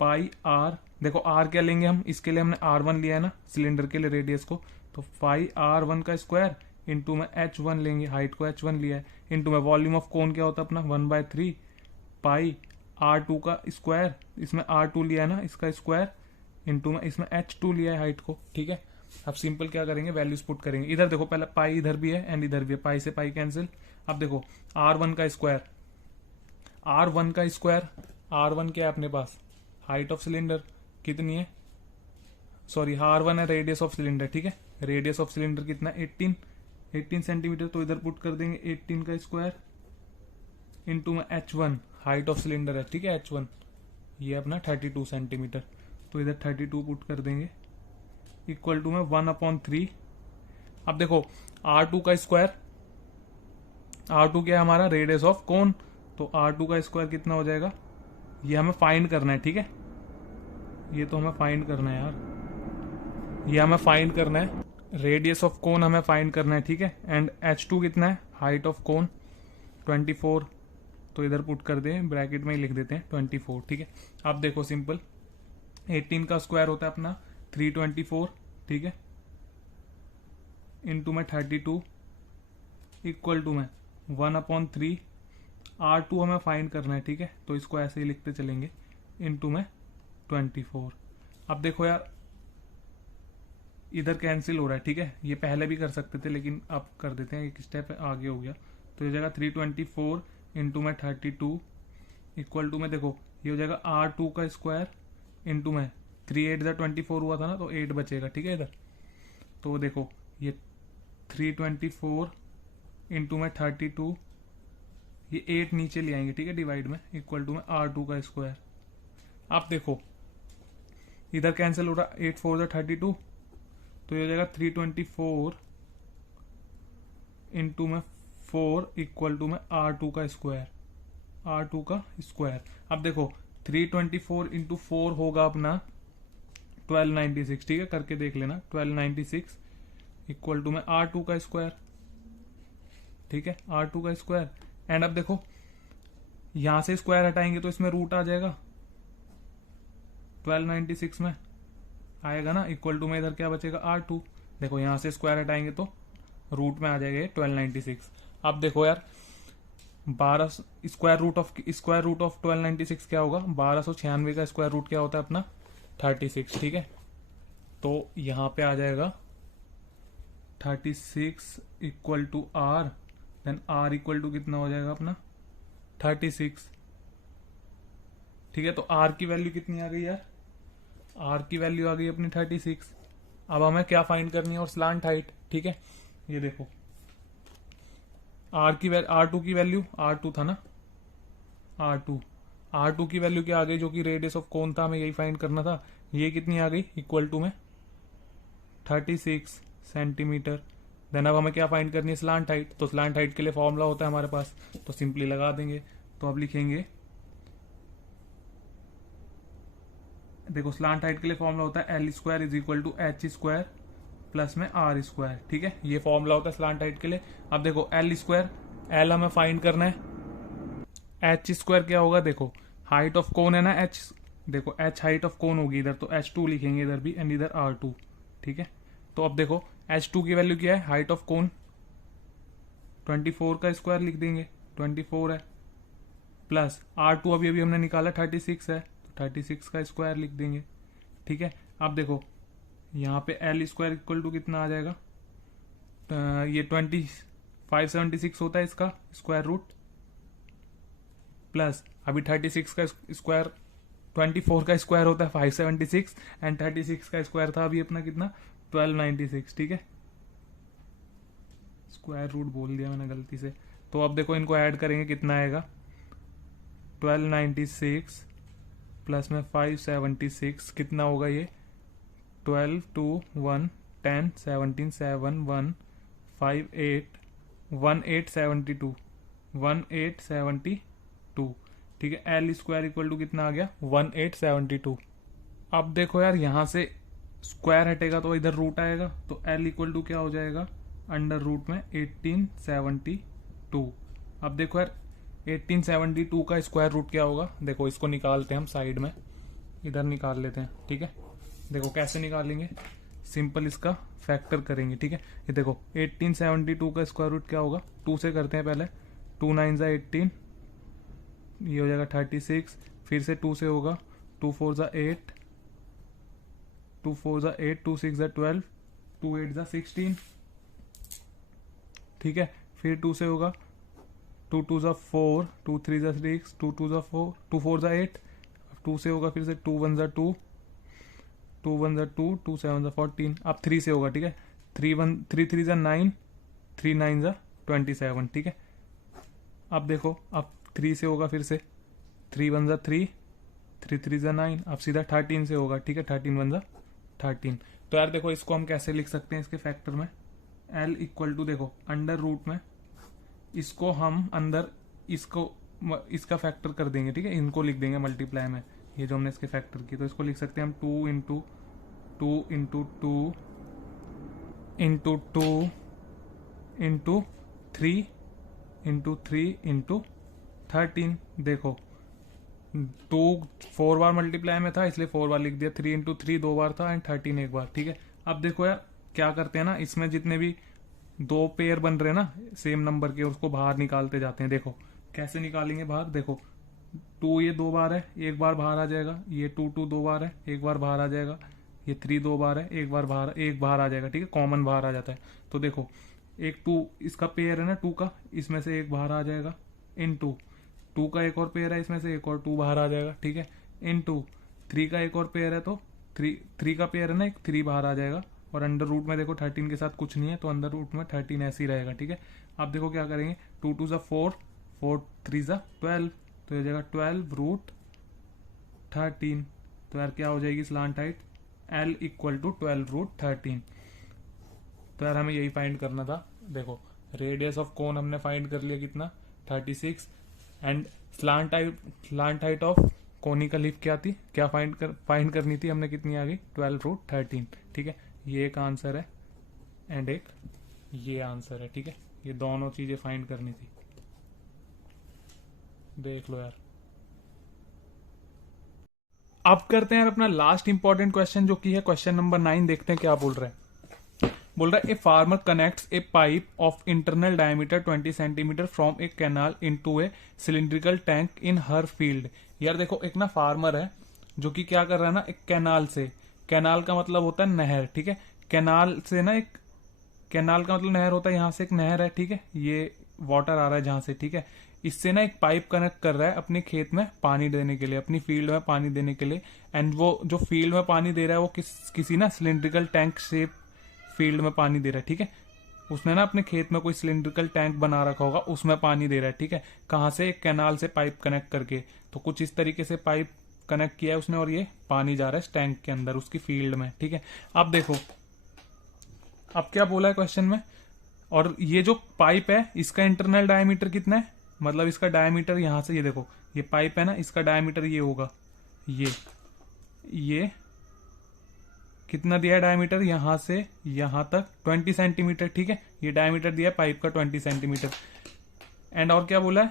पाई आर, देखो आर क्या लेंगे हम, इसके लिए हमने R1 लिया है ना सिलेंडर के लिए रेडियस को, तो पाई R1 का स्क्वायर इंटू में H1 लेंगे, हाइट को H1 लिया है, इंटू में वॉल्यूम ऑफ कोन क्या होता है अपना 1/3 पाई R2 का स्क्वायर, इसमें R2 लिया है ना इसका स्क्वायर, इंटू में इसमें H2 लिया है हाइट को। ठीक है, अब सिंपल क्या करेंगे, वैल्यूज पुट करेंगे। इधर देखो पहले पाई इधर भी है एंड इधर भी है, पाई से पाई कैंसिल। अब देखो R1 का स्क्वायर, R1 का स्क्वायर, R1 क्या है अपने पास, हाइट ऑफ सिलेंडर कितनी है, सॉरी R1 है रेडियस ऑफ सिलेंडर। ठीक है, रेडियस ऑफ सिलेंडर कितना 18 सेंटीमीटर। तो इधर पुट कर देंगे 18 का स्क्वायर इंटू में H1 हाइट ऑफ सिलेंडर है। ठीक है, H1 ये अपना 32 सेंटीमीटर। तो इधर 32 पुट कर देंगे इक्वल टू में 1/3। अब देखो R2 का स्क्वायर, R2 क्या है हमारा, रेडियस ऑफ कोन। तो R2 का स्क्वायर कितना हो जाएगा, ये हमें फाइंड करना है। ठीक है, ये तो हमें फाइंड करना है यार, ये हमें फाइंड करना है, रेडियस ऑफ कोन हमें फाइंड करना है। ठीक है, एंड H2 कितना है, हाइट ऑफ कोन 24। तो इधर पुट कर दें, ब्रैकेट में ही लिख देते हैं 24। ठीक है, अब देखो सिंपल, 18 का स्क्वायर होता है अपना 324। ठीक है, इंटू में 32 इक्वल टू में 1/3। R2 हमें फाइंड करना है। ठीक है, तो इसको ऐसे ही लिखते चलेंगे, इंटू में 24। अब देखो यार इधर कैंसिल हो रहा है। ठीक है, ये पहले भी कर सकते थे लेकिन अब कर देते हैं, एक स्टेप आगे हो गया। तो ये जगह 324 इंटू में 32 इक्वल टू में, देखो ये हो जाएगा R2 का स्क्वायर इंटू में 3×8 = 24 हुआ था ना, तो 8 बचेगा। ठीक है, इधर तो देखो ये 324 इंटू में 32, ये 8 नीचे ले आएंगे। ठीक है, डिवाइड में इक्वल टू में R2 का स्क्वायर। अब देखो इधर कैंसिल हो रहा, 8 4 32, तो ये हो जाएगा 324 इंटू में 4 इक्वल टू में R2 का स्क्वायर, R2 का स्क्वायर। अब देखो 324 इंटू 4 होगा अपना 1296। ठीक है, करके देख लेना, 1296 इक्वल टू में R2 का स्क्वायर। ठीक है, R2 का स्क्वायर। एंड अब देखो यहां से स्क्वायर हटाएंगे तो इसमें रूट आ जाएगा, 1296 में आएगा ना, इक्वल टू में इधर क्या बचेगा R2। देखो यहां से स्क्वायर हटाएंगे तो रूट में आ जाएगा 1296। अब देखो यार 12 स्क्वायर रूट ऑफ 1296 क्या होगा, 1296 का स्क्वायर रूट क्या होता है अपना 36। ठीक है, तो यहां पे आ जाएगा 36 equal to R, then R equal to कितना हो जाएगा अपना 36। ठीक है, तो R की वैल्यू कितनी आ गई यार, R की वैल्यू आ गई अपनी 36। अब हमें क्या फाइंड करनी है, और स्लांट हाइट। ठीक है, ये देखो R2 की वैल्यू R2 था ना, R2 R2 की वैल्यू क्या आ गई, जो कि रेडियस ऑफ कोन था, हमें यही फाइंड करना था, ये कितनी आ गई, इक्वल टू में 36 सेंटीमीटर। देन अब हमें क्या फाइंड करनी है, स्लांट हाइट। तो स्लांट हाइट के लिए फॉर्मूला होता है हमारे पास, तो सिंपली लगा देंगे। तो अब लिखेंगे, देखो स्लांट हाइट के लिए फॉर्मूला होता है L square is equal to H square plus में आर स्क्वायर। ठीक है, ये फॉर्मूला होता है स्लांट हाइट के लिए। अब देखो एल स्क्वायर, एल हमें फाइंड करना है, एच स्क्वायर क्या होगा, देखो हाइट ऑफ कोन है ना एच, देखो एच हाइट ऑफ कोन होगी इधर, तो एच टू लिखेंगे इधर भी एंड इधर आर टू। ठीक है, तो अब देखो एच टू की वैल्यू क्या है, हाइट ऑफ कोन 24 का स्क्वायर लिख देंगे, 24 है, प्लस आर टू अभी अभी हमने निकाला 36 है, तो 36 का स्क्वायर लिख देंगे। ठीक है, अब देखो यहाँ पे एल स्क्वायर इक्वल टू कितना आ जाएगा, ये 576 होता है इसका स्क्वायर रूट, प्लस अभी 36 का स्क्वायर, 24 का स्क्वायर होता है 576 एंड 36 का स्क्वायर था अभी अपना कितना 1296। ठीक है, स्क्वायर रूट बोल दिया मैंने गलती से। तो अब देखो इनको ऐड करेंगे, कितना आएगा 1296 प्लस में 576, कितना होगा ये 12 2 1 10 17 7 1 5 8 1872 1872। ठीक है, एल स्क्वायर इक्वल टू कितना आ गया 1872। अब देखो यार यहाँ से स्क्वायर हटेगा तो इधर रूट आएगा, तो एल इक्वल टू क्या हो जाएगा अंडर रूट में 1872। अब देखो यार 1872 का स्क्वायर रूट क्या होगा, देखो इसको निकालते हैं हम साइड में, इधर निकाल लेते हैं। ठीक है, देखो कैसे निकालेंगे, सिंपल इसका फैक्टर करेंगे। ठीक है, ये देखो 1872 का स्क्वायर रूट क्या होगा, 2 से करते हैं पहले, 2 9 जा 18, ये हो जाएगा 36, फिर से 2 से होगा, 2 4 जा 8, 2 4 जा 8, 2 6 जा 12, 2 8 जा 16। ठीक है, फिर 2 से होगा, 2 2 जा 4, 2 3 जा 6, 2 2 जा 4, 2 4 जा 8, 2 से होगा फिर से 2 1 जा 2, 2 1 जा 2, 2 7 जा 14। अब 3 से होगा, ठीक है, 3 3 जा 9, 3 9 जा 27। ठीक है, अब देखो अब 3 से होगा फिर से, 3 1 जा 3, 3 3 जा 9, अब सीधा 13 से होगा। ठीक है, 13 1 जा 13। तो यार देखो इसको हम कैसे लिख सकते हैं इसके फैक्टर में, एल इक्वल टू देखो अंडर रूट में, इसको हम अंदर इसको इसका फैक्टर कर देंगे। ठीक है, इनको लिख देंगे मल्टीप्लाई में, ये जो हमने इसके फैक्टर की, तो इसको लिख सकते हैं हम 2 into 2 into 2 into 2 into 3 into 3 into 13। देखो 2 4 बार मल्टीप्लाई में था इसलिए 4 बार लिख दिया, 3 इंटू 3 2 बार था एंड 13 एक बार। ठीक है, अब देखो यार क्या करते हैं ना, इसमें जितने भी 2 पेयर बन रहे हैं ना सेम नंबर के, उसको बाहर निकालते जाते हैं। देखो कैसे निकालेंगे बाहर, देखो 2 ये 2 बार है, एक बार बाहर आ जाएगा, ये 2 2 2 बार है, एक बार बाहर आ जाएगा, ये 3 2 बार है, एक बाहर आ जाएगा। ठीक है, कॉमन बाहर आ जाता है। तो देखो एक 2 इसका पेयर है ना 2 का, इसमें से एक बाहर आ जाएगा, इन 2 का एक और पेयर है, इसमें से एक और 2 बाहर आ जाएगा। ठीक है, इन 3 का एक और पेयर है, तो 3 का पेयर है ना, एक 3 बाहर आ जाएगा, और अंडर रूट में देखो 13 के साथ कुछ नहीं है, तो अंडर रूट में 13 ऐसे ही रहेगा। ठीक है, अब देखो क्या करेंगे, 2 2 जा 4, 4 3 जा 12, तो ये हो जाएगा 12 रूट 13। तो यार क्या हो जाएगी slant height, L equal to 12 root 13। तो यार हमें यही फाइंड करना था। देखो रेडियस ऑफ कोन हमने फाइंड कर लिया कितना 36, and slant height of conical hip क्या थी, क्या फाइंड करनी थी हमने, कितनी आ गई 12 रूट 13। ठीक है, ये एक आंसर है एंड एक ये आंसर है। ठीक है, ये दोनों चीजें फाइंड करनी थी, देख लो यार। अब करते हैं अपना लास्ट इंपॉर्टेंट क्वेश्चन, जो कि है क्वेश्चन नंबर 9। देखते हैं क्या बोल रहे हैं। बोल रहा है a farmer connects A pipe of internal diameter 20 centimetre from A canal into A cylindrical tank in her field. यार देखो एक ना फार्मर है जो कि क्या कर रहा है ना, एक कैनाल से, कैनाल का मतलब होता है नहर। ठीक है, कैनाल से ना, एक कैनाल का मतलब नहर होता है, यहाँ से एक नहर है। ठीक है, ये वाटर आ रहा है जहां से। ठीक है, इससे ना एक पाइप कनेक्ट कर रहा है अपने खेत में पानी देने के लिए, अपनी फील्ड में पानी देने के लिए। एंड वो जो फील्ड में पानी दे रहा है वो किसी ना सिलिंड्रिकल टैंक शेप फील्ड में पानी दे रहा है। ठीक है, उसने ना अपने खेत में कोई सिलिंड्रिकल टैंक बना रखा होगा, उसमें पानी दे रहा है, ठीक है। कहाँ से? एक कैनाल से पाइप कनेक्ट करके। तो कुछ इस तरीके से पाइप कनेक्ट किया है उसने और ये पानी जा रहा है इस टैंक के अंदर उसकी फील्ड में, ठीक है। अब देखो अब क्या बोला है क्वेश्चन में, और ये जो पाइप है इसका इंटरनल डायमीटर कितना है, मतलब इसका डायमीटर यहां से, ये देखो ये पाइप है ना, इसका डायमीटर ये होगा, ये कितना दिया है डायमीटर, यहां से यहां तक 20 सेंटीमीटर, ठीक है। ये डायमीटर दिया है पाइप का 20 सेंटीमीटर। एंड और क्या बोला है,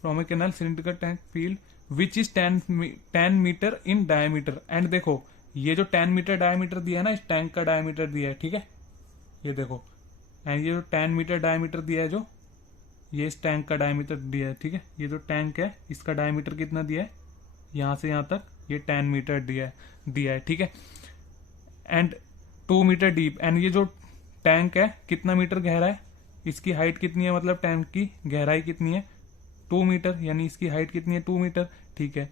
from a canal cylindrical tank filled which is 10 metre in diameter. And देखो ये जो 10 मीटर डायमीटर दिया है ना, इस टैंक का डायमीटर दिया है, ठीक है। ये देखो, एंड ये जो 10 मीटर डायमीटर दिया है, जो ये इस टैंक का डायमीटर दिया है, ठीक है। ये जो टैंक है इसका डायमीटर कितना दिया है, यहां से यहां तक ये 10 मीटर दिया है, ठीक है। And 2 metre deep. एंड ये जो टैंक है कितना मीटर गहरा है, इसकी हाइट कितनी है, मतलब टैंक की गहराई कितनी है, 2 मीटर, यानी इसकी हाइट कितनी है, 2 मीटर, ठीक है।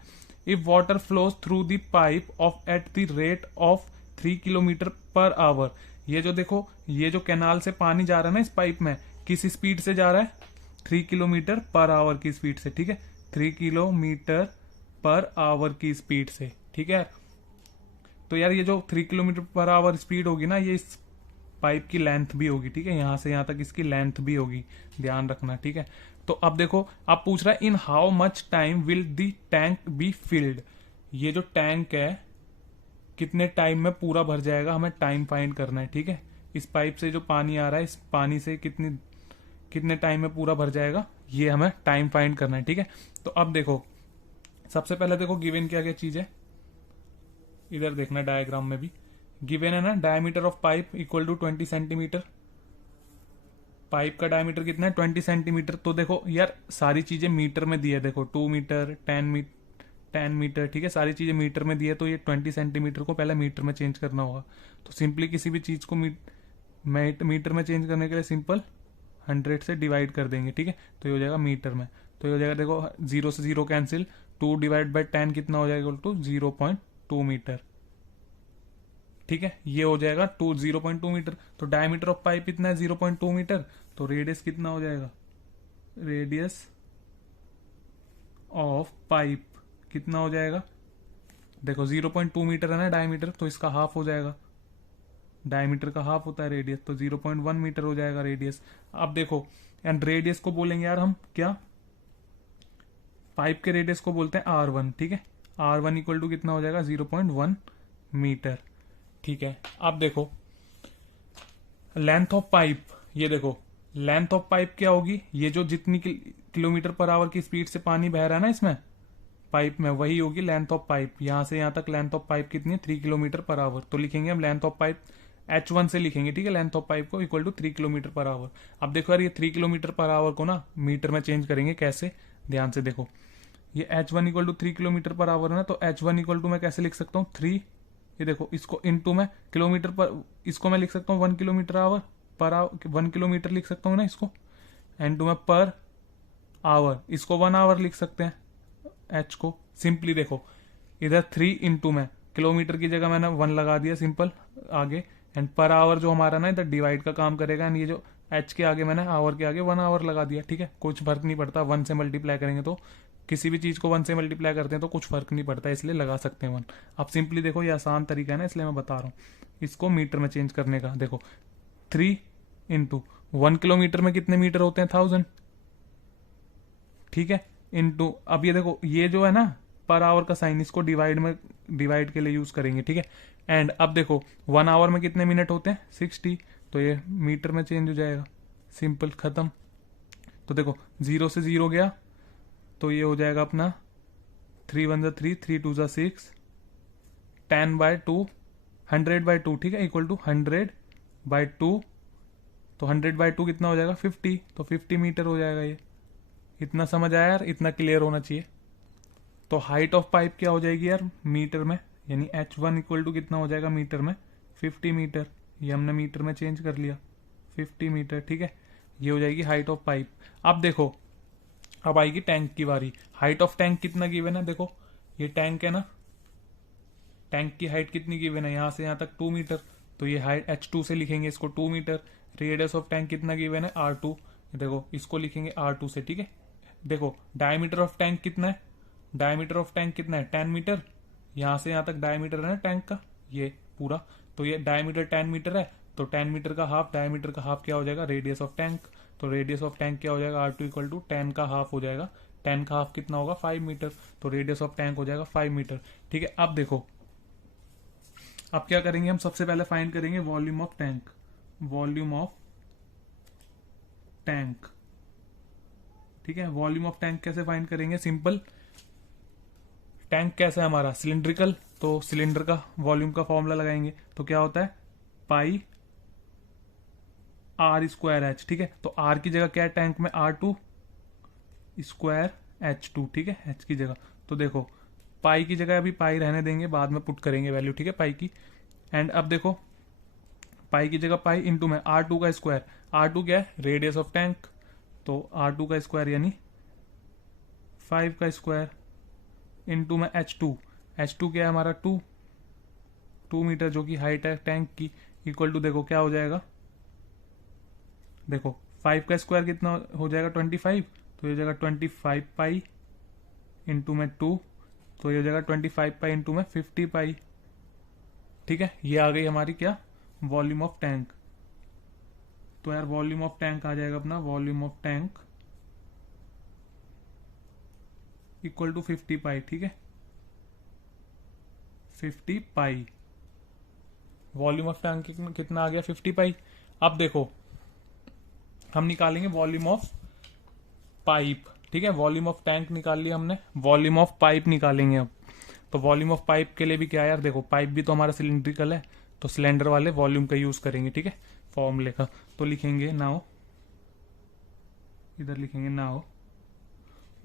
If water flows through the pipe of at the rate of 3 kilometre per our. ये जो देखो, ये जो कैनाल से पानी जा रहा है ना इस पाइप में, किस स्पीड से जा रहा है, 3 किलोमीटर पर आवर की स्पीड से, ठीक है। 3 किलोमीटर पर आवर की स्पीड से, ठीक है। तो यार ये जो 3 किलोमीटर पर आवर स्पीड होगी ना, ये इस पाइप की लेंथ भी होगी, ठीक है। यहां से यहां तक इसकी लेंथ भी होगी, ध्यान रखना, ठीक है। तो अब देखो, अब पूछ रहा है in how much time will the tank be filled. ये जो टैंक है कितने टाइम में पूरा भर जाएगा, हमें टाइम फाइंड करना है, ठीक है। इस पाइप से जो पानी आ रहा है, इस पानी से कितने टाइम में पूरा भर जाएगा, ये हमें टाइम फाइंड करना है, ठीक है। तो अब देखो, सबसे पहले देखो गिवन क्या क्या चीज है, इधर देखना डायग्राम में भी गिवन है ना, diameter of pipe equal to 20 centimetre. Pipe का डायमीटर कितना है, 20 सेंटीमीटर। तो देखो यार सारी चीजें मीटर में दी है, देखो 2 मीटर, 10 मीटर, ठीक है, सारी चीजें मीटर में दी है। तो ये 20 सेंटीमीटर को पहले मीटर में चेंज करना होगा। तो सिंपली किसी भी चीज को मीटर में चेंज करने के लिए सिंपल 100 से डिवाइड कर देंगे, ठीक है। तो ये हो जाएगा मीटर में। तो ये हो जाएगा, देखो 0 से 0 कैंसिल, 2 डिवाइड बाई 10 कितना हो जाएगा, टू 0.2 मीटर, ठीक है। ये हो जाएगा 0.2 मीटर। तो डायमीटर ऑफ पाइप इतना है 0.2 मीटर। तो रेडियस कितना हो जाएगा, रेडियस ऑफ पाइप कितना हो जाएगा, देखो 0.2 मीटर है ना डायमीटर, तो इसका हाफ हो जाएगा, डायमीटर का हाफ होता है रेडियस, तो 0.1 मीटर हो जाएगा रेडियस। अब देखो, एंड रेडियस को बोलेंगे यार हम क्या, पाइप के रेडियस को बोलते हैं R1, ठीक है। R1 इक्वल टू कितना हो जाएगा, 0.1 मीटर, ठीक है। अब देखो लेंथ ऑफ पाइप, ये देखो लेंथ ऑफ पाइप क्या होगी, ये जो जितनी किलोमीटर पर आवर की स्पीड से पानी बह रहा है ना इसमें पाइप में, वही होगी लेंथ ऑफ पाइप। यहां से यहां तक लेंथ ऑफ पाइप कितनी है, 3 किलोमीटर पर आवर। तो लिखेंगे हम लेंथ ऑफ पाइप H1 से लिखेंगे, ठीक है, लेंथ ऑफ पाइप को equal to 3 kilometre per hour. अब देखो यार ये 3 किलोमीटर पर आवर को ना मीटर में चेंज करेंगे, कैसे, ध्यान से देखो, ये H1 equal to 3 kilometre per hour है ना, तो H1 इक्वल टू मैं कैसे लिख सकता हूँ, 3, ये देखो इसको इनटू में किलोमीटर पर, इसको मैं लिख सकता हूँ 1 kilometre our per hour, 1 kilometre लिख सकता हूँ ना इसको, एंड में पर आवर, इसको 1 आवर लिख सकते हैं H को। सिंपली देखो इधर 3 इंटू में किलोमीटर की जगह मैंने 1 लगा दिया सिंपल आगे, एंड पर आवर जो हमारा ना इधर डिवाइड का काम करेगा, एंड ये जो H के आगे मैंने आवर के आगे 1 आवर लगा दिया, ठीक है। कुछ फर्क नहीं पड़ता, 1 से मल्टीप्लाई करेंगे तो, किसी भी चीज को 1 से मल्टीप्लाई करते हैं तो कुछ फर्क नहीं पड़ता, इसलिए लगा सकते हैं 1। अब सिंपली देखो ये आसान तरीका है ना, इसलिए मैं बता रहा हूँ इसको मीटर में चेंज करने का। देखो 3 इंटू 1 किलोमीटर में कितने मीटर होते हैं, 1000, ठीक है, इंटू, अब ये देखो ये जो है ना पर आवर का साइन, इसको डिवाइड के लिए यूज करेंगे, ठीक है। एंड अब देखो 1 आवर में कितने मिनट होते हैं, 60, तो ये मीटर में चेंज हो जाएगा, सिंपल खत्म। तो देखो 0 से 0 गया, तो ये हो जाएगा अपना 3 1 3, 3 2 6, 10/2, 100/2, ठीक है, इक्वल टू 100/2। तो 100/2 कितना हो जाएगा, 50, तो 50 मीटर हो जाएगा ये। इतना समझ आया यार, इतना क्लियर होना चाहिए। तो हाइट ऑफ पाइप क्या हो जाएगी यार मीटर में, यानी H1 इक्वल टू कितना हो जाएगा मीटर में, 50 मीटर। ये हमने मीटर में चेंज कर लिया, 50 मीटर, ठीक है। ये हो जाएगी हाइट ऑफ पाइप। अब देखो अब आएगी टैंक की बारी। हाइट ऑफ टैंक कितना गिवन है, देखो ये टैंक है ना, टैंक की हाइट कितनी गिवन है, यहां से यहां तक 2 मीटर, तो ये हाइट H2 से लिखेंगे इसको 2 मीटर। रेडियस ऑफ टैंक कितना गिवन है, R2। देखो इसको लिखेंगे R2 से, ठीक है। देखो डायमीटर ऑफ टैंक कितना है, डायमीटर ऑफ टैंक कितना है 10 मीटर, यहां से यहां तक डायमीटर है ना टैंक का, ये पूरा। तो ये डायमीटर 10 मीटर है, तो 10 मीटर का हाफ, डायमीटर का हाफ क्या हो जाएगा, रेडियस ऑफ टैंक। तो रेडियस ऑफ टैंक क्या हो जाएगा, R2 इक्वल टू 10 का हाफ हो जाएगा। 10 का हाफ कितना होगा, 5 मीटर। तो रेडियस ऑफ टैंक हो जाएगा 5 मीटर, ठीक है। अब देखो अब क्या करेंगे हम, सबसे पहले फाइंड करेंगे volume of tank. Volume of tank, ठीक है। वॉल्यूम ऑफ टैंक कैसे फाइंड करेंगे, सिंपल। टैंक कैसा है हमारा, सिलिंड्रिकल, तो सिलेंडर का वॉल्यूम का फॉर्मूला लगाएंगे। तो क्या होता है, पाई R स्क्वायर H, ठीक है। तो R की जगह क्या है टैंक में, R2 स्क्वायर H2, ठीक है, H की जगह। तो देखो पाई की जगह अभी पाई रहने देंगे, बाद में पुट करेंगे वैल्यू, ठीक है, पाई की। एंड अब देखो पाई की जगह पाई इंटू में R2 का स्क्वायर। R2 क्या है, रेडियस ऑफ टैंक, तो R2 का स्क्वायर यानी 5 का स्क्वायर इंटू में H2। H2 क्या है हमारा 2 मीटर, जो कि हाइट है टैंक की, इक्वल टू देखो क्या हो जाएगा, देखो 5 का स्क्वायर कितना हो जाएगा 25, तो ये हो जाएगा 25 पाई इंटू में 2, तो ये हो जाएगा 25 पाई इंटू में 50 पाई, ठीक है। ये आ गई हमारी क्या, वॉल्यूम ऑफ टैंक। तो यार वॉल्यूम ऑफ टैंक आ जाएगा अपना, volume of tank equal to 50 pi, ठीक है, 50 पाई। वॉल्यूम ऑफ टैंक कितना आ गया, 50 पाई। अब देखो हम निकालेंगे वॉल्यूम ऑफ पाइप, ठीक है। वॉल्यूम ऑफ टैंक निकाल लिया हमने, वॉल्यूम ऑफ पाइप निकालेंगे अब। तो वॉल्यूम ऑफ पाइप के लिए भी क्या है यार, देखो पाइप भी तो हमारा सिलिंड्रिकल है, तो सिलेंडर वाले वॉल्यूम का यूज करेंगे, ठीक है, फॉर्मूले का। तो लिखेंगे नाउ, इधर लिखेंगे now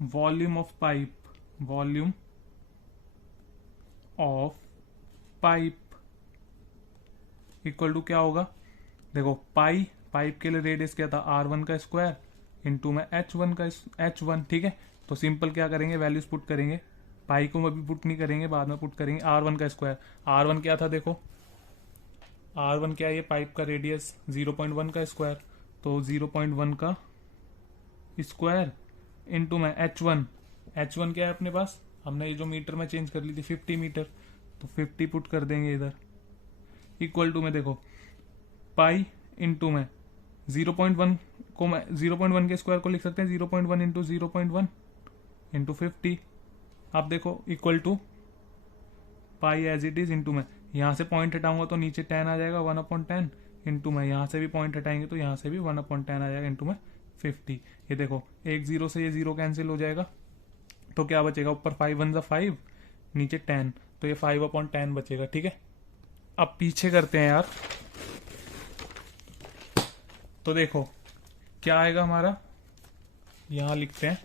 volume of pipe, volume of pipe equal to क्या होगा, देखो पाई, पाइप के लिए रेडियस क्या था, R1 का स्क्वायर इंटू में H1 का H1, ठीक है। तो सिंपल क्या करेंगे, वैल्यूज पुट करेंगे, पाई को अभी पुट नहीं करेंगे, बाद में पुट करेंगे। R1 का स्क्वायर, R1 क्या था, देखो R1 क्या है, ये पाइप का रेडियस 0.1 का स्क्वायर, तो 0.1 का स्क्वायर इंटू में H1। H1 क्या है अपने पास, हमने ये जो मीटर में चेंज कर ली थी 50 मीटर, तो 50 पुट कर देंगे इधर, इक्वल टू में देखो पाई इंटू में 0.1 को मैं 0.1 के स्क्वायर को लिख सकते हैं 0.1 इंटू 0.1 इंटू 50। अब देखो equal to pi as it is into में, यहां से पॉइंट हटाऊंगा तो नीचे 10 आ जाएगा 1/10 इंटू में, यहां से भी पॉइंट हटाएंगे तो यहां से भी 1/10 आ जाएगा इंटू में 50। ये देखो एक जीरो से ये जीरो कैंसिल हो जाएगा, तो क्या बचेगा, ऊपर 5 1 5, नीचे 10, तो ये 5/10 बचेगा, ठीक है। अब पीछे करते हैं यार, तो देखो क्या आएगा हमारा, यहां लिखते हैं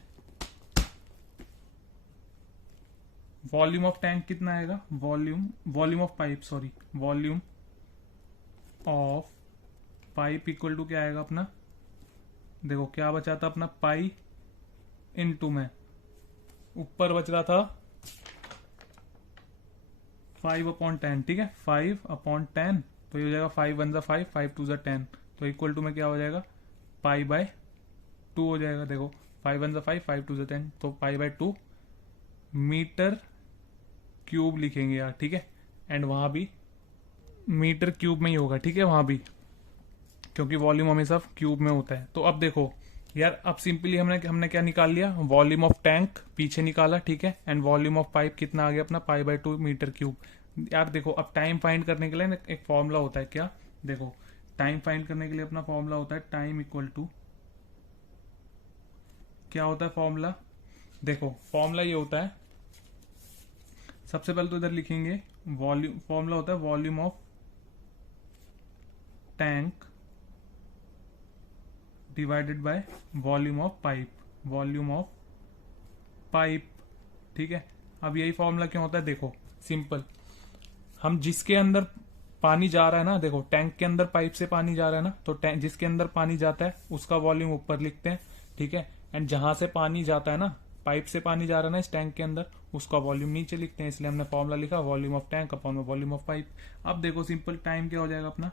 वॉल्यूम ऑफ टैंक कितना आएगा, volume of pipe, sorry, volume of pipe equal to क्या आएगा अपना, देखो क्या बचा था अपना पाई इंटू में, ऊपर बच रहा था 5/10, ठीक है, 5/10, तो ये हो जाएगा 5 1 5, 5 2 10, तो इक्वल टू में क्या हो जाएगा, पाई/2 हो जाएगा। देखो 5 1 5, 5 2 10, तो पाई/2 मीटर क्यूब लिखेंगे यार, ठीक है। एंड वहां भी मीटर क्यूब में ही होगा, ठीक है, वहां भी, क्योंकि वॉल्यूम हमेशा क्यूब में होता है। तो अब देखो यार, अब सिंपली हमने क्या निकाल लिया, वॉल्यूम ऑफ टैंक पीछे निकाला, ठीक है, एंड वॉल्यूम ऑफ पाइप कितना आ गया अपना, पाई/2 मीटर क्यूब। यार देखो अब टाइम फाइंड करने के लिए एक फॉर्मूला होता है, क्या, देखो टाइम फाइंड करने के लिए अपना फॉर्मूला होता है टाइम इक्वल टू, क्या होता है फॉर्मूला, देखो फॉर्मूला ये होता है, सबसे पहले तो इधर लिखेंगे वॉल्यूम, फॉर्मूला होता है volume of tank divided by volume of pipe, volume of pipe, ठीक है। अब यही फॉर्मूला क्यों होता है, देखो सिंपल, हम जिसके अंदर पानी जा रहा है ना, देखो टैंक के अंदर पाइप से पानी जा रहा है ना, तो टैंक जिसके अंदर पानी जाता है उसका वॉल्यूम ऊपर लिखते हैं, ठीक है। एंड जहां से पानी जाता है ना, पाइप से पानी जा रहा है ना इस टैंक के अंदर, उसका वॉल्यूम नीचे लिखते हैं, इसलिए हमने फॉर्मूला लिखा volume of tank upon volume of pipe. अब देखो सिंपल टाइम क्या हो जाएगा अपना,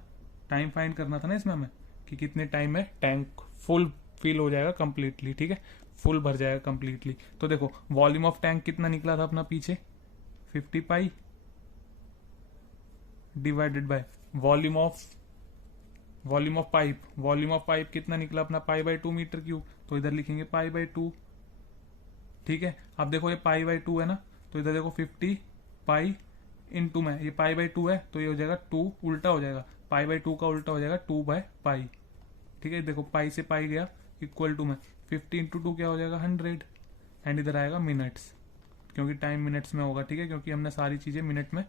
टाइम फाइंड करना था ना इसमें हमें, कि कितने टाइम में टैंक फुल फिल हो जाएगा कंप्लीटली, ठीक है, फुल भर जाएगा कंप्लीटली। तो देखो वॉल्यूम ऑफ टैंक कितना निकला था अपना पीछे, 50 पाई divided by volume of pipe. Volume of pipe कितना निकला अपना, पाई बाय 2 मीटर क्यूब, तो इधर लिखेंगे पाई बाय 2, ठीक है। अब देखो ये पाई बाय 2 है ना, तो इधर देखो 50 पाई इंटू में ये पाई बाय 2 है, तो ये हो जाएगा 2, उल्टा हो जाएगा, पाई बाय 2 का उल्टा हो जाएगा 2 बाय पाई, ठीक है। देखो पाई से पाई गया, इक्वल टू में 50 इंटू 2 क्या हो जाएगा 100, एंड इधर आएगा मिनट्स, क्योंकि टाइम मिनट्स में होगा, ठीक है, क्योंकि हमने सारी चीजें मिनट में,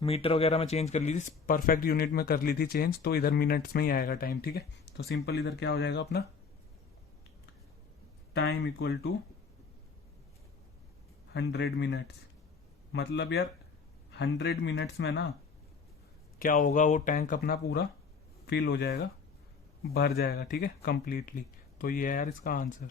मीटर वगैरह में चेंज कर ली थी, परफेक्ट यूनिट में कर ली थी चेंज, तो इधर मिनट्स में ही आएगा टाइम, ठीक है। तो सिंपल इधर क्या हो जाएगा अपना टाइम इक्वल टू 100 मिनट्स। मतलब यार 100 मिनट्स में ना क्या होगा, वो टैंक अपना पूरा फिल हो जाएगा, भर जाएगा, ठीक है, कंप्लीटली। तो ये है यार इसका आंसर।